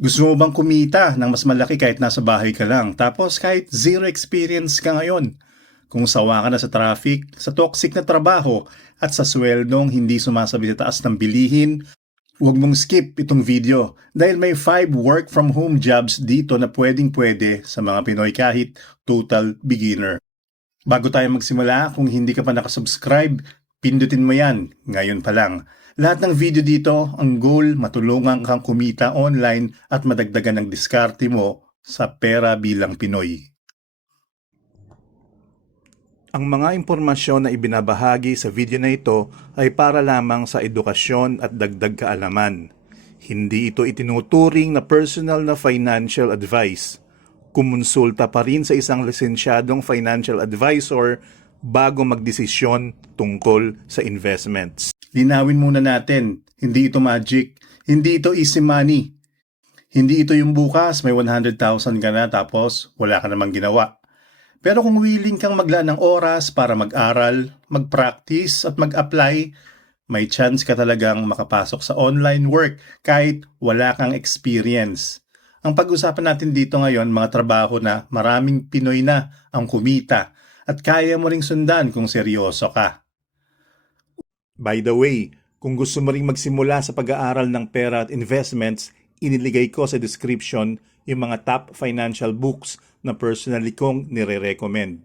Gusto mo bang kumita ng mas malaki kahit nasa bahay ka lang? Tapos kahit zero experience ka ngayon. Kung sawa ka na sa traffic, sa toxic na trabaho, at sa sweldong hindi sumasabi sa taas ng bilihin, huwag mong skip itong video dahil may 5 work from home jobs dito na pwedeng-pwede sa mga Pinoy kahit total beginner. Bago tayo magsimula, kung hindi ka pa nakasubscribe, pindutin mo yan ngayon pa lang. Lahat ng video dito, ang goal, matulungan kang kumita online at madagdagan ng diskarte mo sa pera bilang Pinoy. Ang mga impormasyon na ibinabahagi sa video na ito ay para lamang sa edukasyon at dagdag kaalaman. Hindi ito itinuturing na personal na financial advice. Kumonsulta pa rin sa isang lisensyadong financial advisor bago magdesisyon tungkol sa investments. Linawin muna natin, hindi ito magic, hindi ito easy money. Hindi ito yung bukas may 100,000 ka na tapos wala ka namang ginawa. Pero kung willing kang maglaan ng oras para mag-aral, mag-practice at mag-apply, may chance ka talagang makapasok sa online work kahit wala kang experience. Ang pag-usapan natin dito ngayon, mga trabaho na maraming Pinoy na ang kumita at kaya mo ring sundan kung seryoso ka. By the way, kung gusto mo ring magsimula sa pag-aaral ng pera at investments, iniligay ko sa description yung mga top financial books na personally kong nire-recommend.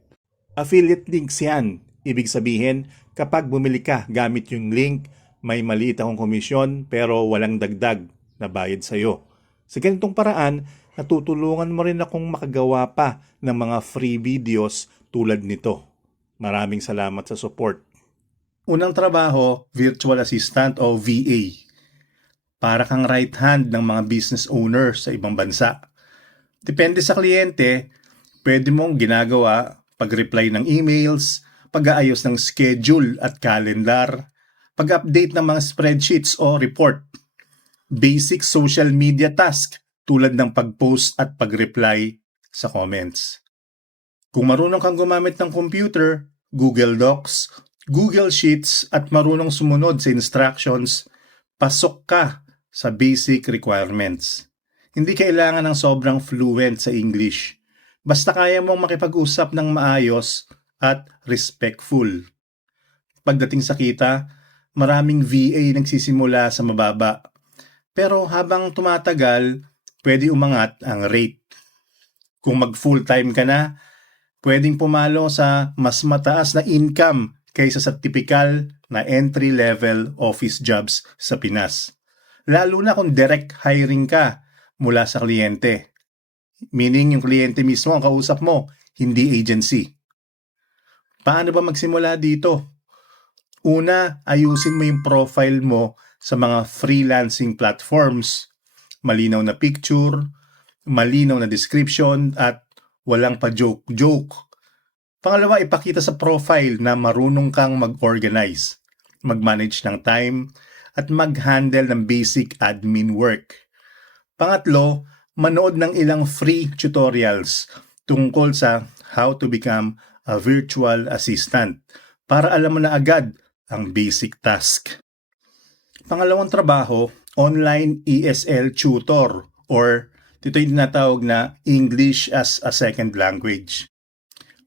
Affiliate links yan. Ibig sabihin, kapag bumili ka gamit yung link, may maliit akong komisyon pero walang dagdag na bayad sa'yo. Sa ganitong paraan, natutulungan mo rin akong makagawa pa ng mga free videos tulad nito. Maraming salamat sa support. Unang trabaho, virtual assistant o VA. Para kang right hand ng mga business owner sa ibang bansa. Depende sa kliyente, pwede mong ginagawa pag-reply ng emails, pag-aayos ng schedule at calendar, pag-update ng mga spreadsheets o report, basic social media task tulad ng pag-post at pag-reply sa comments. Kung marunong kang gumamit ng computer, Google Docs, Google Sheets at marunong sumunod sa instructions, pasok ka sa basic requirements. Hindi kailangan ng sobrang fluent sa English. Basta kaya mong makipag-usap ng maayos at respectful. Pagdating sa kita, maraming VA nagsisimula sa mababa. Pero habang tumatagal, pwede umangat ang rate. Kung mag full-time ka na, pwedeng pumalo sa mas mataas na income kaysa sa typical na entry-level office jobs sa Pinas. Lalo na kung direct hiring ka mula sa kliyente. Meaning yung kliyente mismo ang kausap mo, hindi agency. Paano ba magsimula dito? Una, ayusin mo yung profile mo sa mga freelancing platforms. Malinaw na picture, malinaw na description, at walang pa joke-joke. Pangalawa, ipakita sa profile na marunong kang mag-organize, mag-manage ng time, at mag-handle ng basic admin work. Pangatlo, manood ng ilang free tutorials tungkol sa how to become a virtual assistant para alam mo na agad ang basic task. Pangalawang trabaho, online ESL tutor or ito yung tinatawag na English as a second language.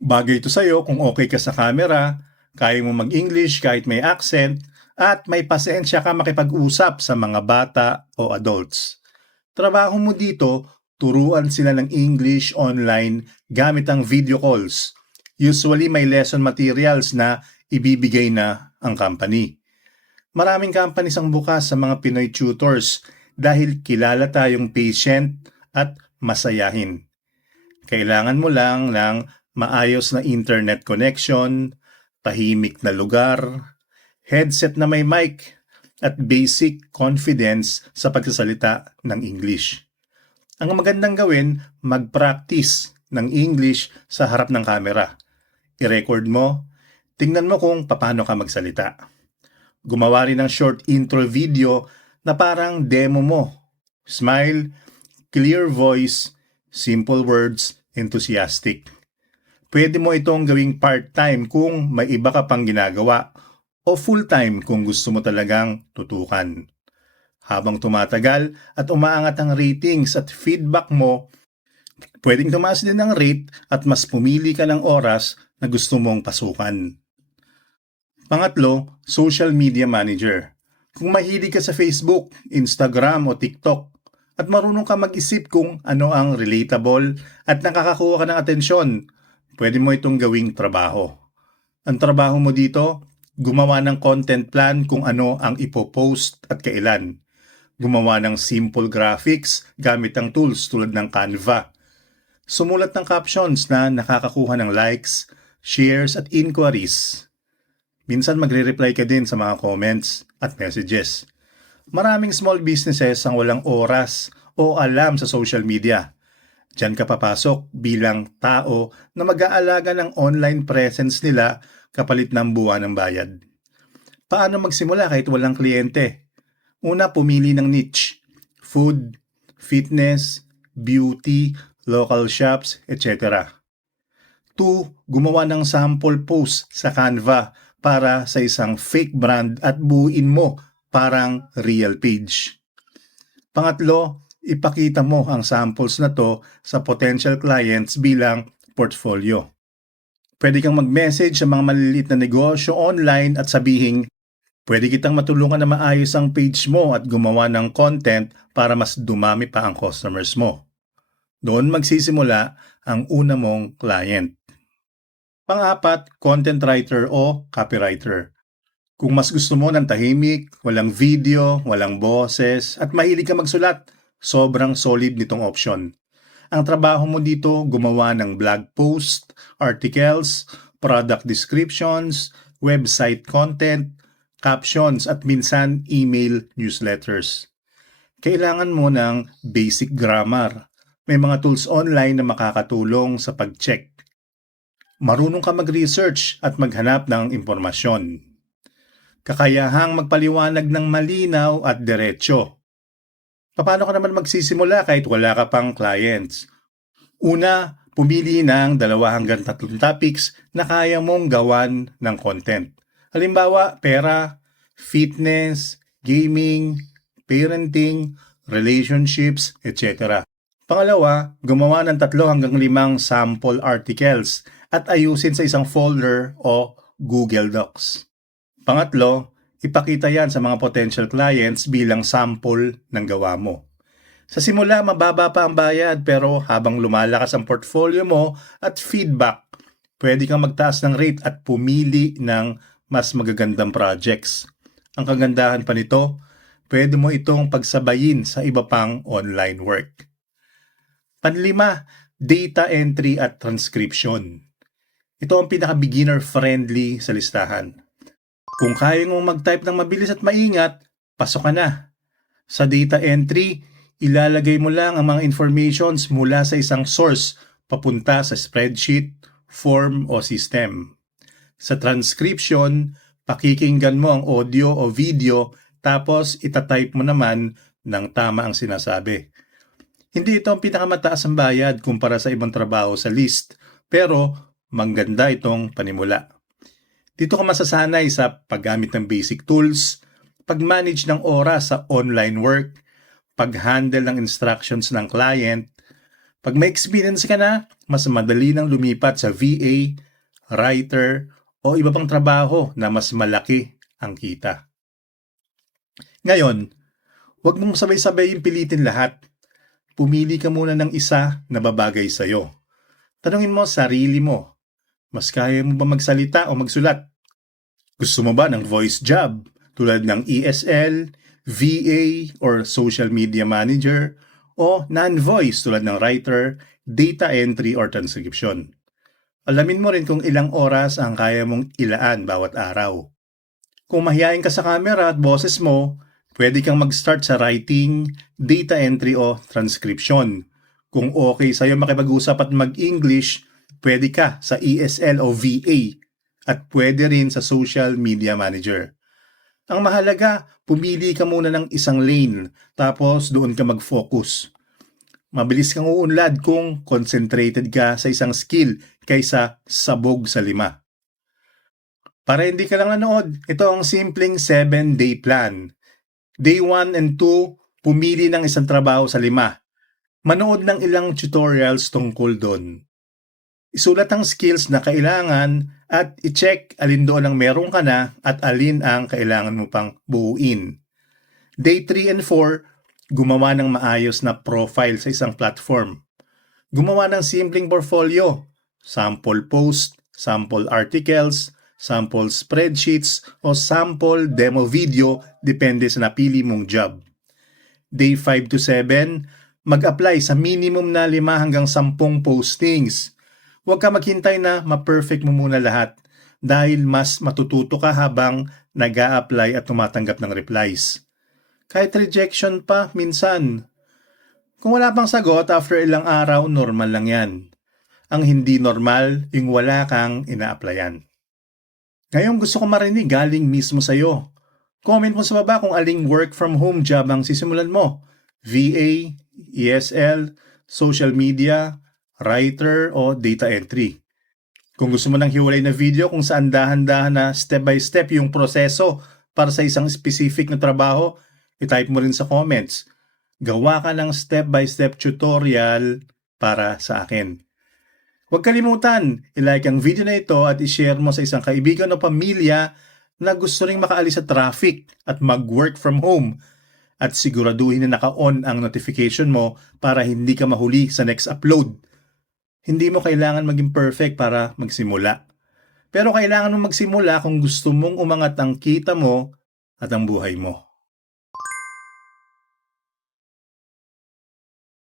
Bagay ito sa'yo kung okay ka sa camera, kaya mo mag-English kahit may accent, at may pasensya ka makipag-usap sa mga bata o adults. Trabaho mo dito, turuan sila ng English online gamit ang video calls. Usually may lesson materials na ibibigay na ang company. Maraming companies ang bukas sa mga Pinoy tutors dahil kilala tayong patient at masayahin. Kailangan mo lang ng maayos na internet connection, tahimik na lugar, headset na may mic, at basic confidence sa pagsasalita ng English. Ang magandang gawin, mag-practice ng English sa harap ng camera. I-record mo, tingnan mo kung paano ka magsalita. Gumawa rin ng short intro video na parang demo mo. Smile, clear voice, simple words, enthusiastic. Pwede mo itong gawing part-time kung may iba ka pang ginagawa o full-time kung gusto mo talagang tutukan. Habang tumatagal at umaangat ang ratings at feedback mo, pwedeng tumaas din ang rate at mas pumili ka ng oras na gusto mong pasukan. Pangatlo, social media manager. Kung mahilig ka sa Facebook, Instagram o TikTok at marunong ka mag-isip kung ano ang relatable at nakakakuha ka ng atensyon, pwede mo itong gawing trabaho. Ang trabaho mo dito, gumawa ng content plan kung ano ang ipopost at kailan. Gumawa ng simple graphics gamit ang tools tulad ng Canva. Sumulat ng captions na nakakakuha ng likes, shares at inquiries. Minsan magre-reply ka din sa mga comments at messages. Maraming small businesses ang walang oras o alam sa social media. Diyan ka papasok bilang tao na mag-aalaga ng online presence nila kapalit ng buwan ng bayad. Paano magsimula kahit walang kliyente? Una, pumili ng niche. Food, fitness, beauty, local shops, etc. 2. Gumawa ng sample post sa Canva para sa isang fake brand at buuin mo parang real page. Pangatlo, ipakita mo ang samples na to sa potential clients bilang portfolio. Pwede kang mag-message sa mga maliliit na negosyo online at sabihin, pwede kitang matulungan na maayos ang page mo at gumawa ng content para mas dumami pa ang customers mo. Doon magsisimula ang una mong client. Pang-apat, content writer o copywriter. Kung mas gusto mo ng tahimik, walang video, walang boses, at mahilig ka magsulat, sobrang solid nitong option. Ang trabaho mo dito, gumawa ng blog post, articles, product descriptions, website content, captions, at minsan email newsletters. Kailangan mo ng basic grammar. May mga tools online na makakatulong sa pag-check. Marunong ka mag-research at maghanap ng impormasyon. Kakayahang magpaliwanag ng malinaw at diretsyo. Paano ka naman magsisimula kahit wala ka pang clients? Una, pumili ng 2 hanggang 3 topics na kaya mong gawan ng content. Halimbawa, pera, fitness, gaming, parenting, relationships, etc. Pangalawa, gumawa ng 3 hanggang 5 sample articles at ayusin sa isang folder o Google Docs. Pangatlo, ipakita yan sa mga potential clients bilang sample ng gawa mo. Sa simula, mababa pa ang bayad pero habang lumalakas ang portfolio mo at feedback, pwede kang magtaas ng rate at pumili ng mas magagandang projects. Ang kagandahan pa nito, pwede mo itong pagsabayin sa iba pang online work. Panlima, data entry at transcription. Ito ang pinaka-beginner-friendly sa listahan. Kung kaya mong mag-type ng mabilis at maingat, pasok ka na. Sa data entry, ilalagay mo lang ang mga informations mula sa isang source papunta sa spreadsheet, form o system. Sa transcription, pakikinggan mo ang audio o video tapos itatype mo naman ng tama ang sinasabi. Hindi ito ang pinakamataas ang bayad kumpara sa ibang trabaho sa list, pero mangganda itong panimula. Dito ka masasanay sa paggamit ng basic tools, pag-manage ng oras sa online work, pag-handle ng instructions ng client. Pag may experience ka na, mas madali nang lumipat sa VA, writer, o iba pang trabaho na mas malaki ang kita. Ngayon, huwag mong sabay-sabay yung pilitin lahat. Pumili ka muna ng isa na babagay sa'yo. Tanungin mo sarili mo, mas kaya mo ba magsalita o magsulat? Gusto mo ba ng voice job tulad ng ESL, VA, or social media manager? O non-voice tulad ng writer, data entry, or transcription? Alamin mo rin kung ilang oras ang kaya mong ilaan bawat araw. Kung mahihain ka sa camera at boses mo, pwede kang mag-start sa writing, data entry, o transcription. Kung okay sa'yo makipag-usap at mag-English, pwede ka sa ESL o VA at pwede rin sa social media manager. Ang mahalaga, pumili ka muna ng isang lane tapos doon ka mag-focus. Mabilis kang uunlad kung concentrated ka sa isang skill kaysa sabog sa 5. Para hindi ka lang nanood, ito ang simpleng 7-day plan. Day 1 and 2, pumili ng isang trabaho sa 5. Manood ng ilang tutorials tungkol doon. Isulat ang skills na kailangan at i-check alin doon ang meron ka na at alin ang kailangan mo pang buuin. Day 3 and 4, gumawa ng maayos na profile sa isang platform. Gumawa ng simpleng portfolio, sample post, sample articles, sample spreadsheets o sample demo video depende sa napili mong job. Day 5 to 7, mag-apply sa minimum na 5 hanggang 10 postings. Huwag ka maghintay na ma-perfect mo muna lahat dahil mas matututo ka habang nag-a-apply at tumatanggap ng replies. Kahit rejection pa minsan. Kung wala pang sagot after ilang araw, normal lang yan. Ang hindi normal, yung wala kang ina-applyan. Ngayon gusto ko marinig galing mismo sa'yo. Comment mo sa baba kung aling work from home job ang sisimulan mo. VA, ESL, social media, writer o data entry. Kung gusto mo ng hiwalay na video kung saan dahan-dahan na step by step yung proseso para sa isang specific na trabaho, i-type mo rin sa comments. Gawa ka ng step by step tutorial para sa akin. Huwag kalimutan, i-like ang video na ito at i-share mo sa isang kaibigan o pamilya na gusto ring makaalis sa traffic at mag-work from home. At siguraduhin na naka-on ang notification mo para hindi ka mahuli sa next upload. Hindi mo kailangan maging perfect para magsimula. Pero kailangan mo magsimula kung gusto mong umangat ang kita mo at ang buhay mo.